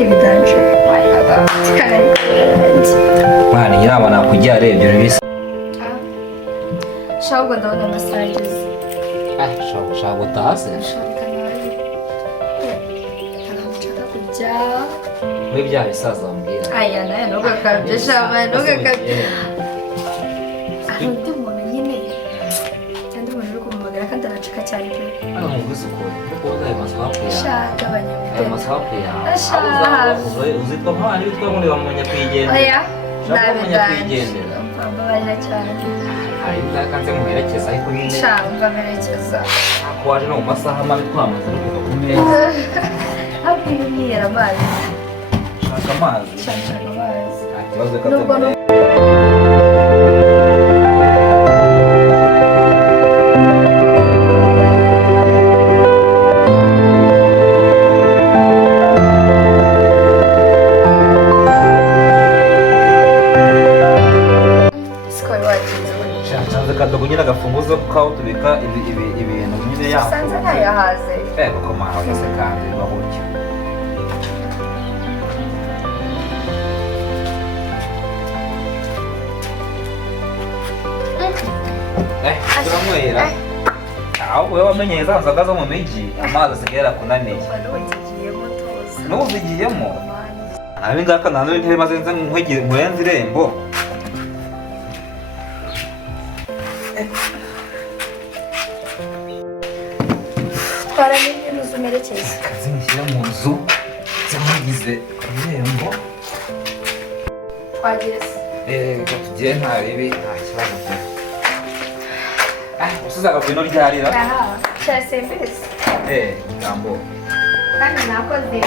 ni bidanje mwana inama nakujya arebye bisa shawgo ndabona massages shaka gutase we bya bisaza bambwira aya nayo nugakabye shama nugakabye undi muntu nyine kandi umuntu uri kumubagara kandi aracika cyane pe muguzi ko kuko ayo masapu ya shaka abanyamutwe ayo masapu ya ashaka uzitwa nk'abandi bitwa muri bamenya kwigendera oya nabidanje mbabarira cyane hari ndakanze muherekeza ariko nyine shamba merekeza ako waje no mu masaha mabi twamaze no kuva ku meza hafi y'imyira amazi shaka amazi shaka amazi nta kibazo katemere kadogo nyine agafunguzo kaho tubika ibintu nyine yaho sanze ntayahaze kuko maho yose kandi biba gutyo turamwera aho wowe wamenyeye za nzoga zo mu mijyi amazi asigaye yarakunaniye n'uzigiyemo nabi ngaka nta n'intebe maze nze nkurenze irembo twaramenye n'uzu merekeza kazi mushyira mu nzu zamugize irembo twageze reka tugire nta bibi nta kibazo pe usizaga vino ryarira aha cyasembeze jambo kandi nakoze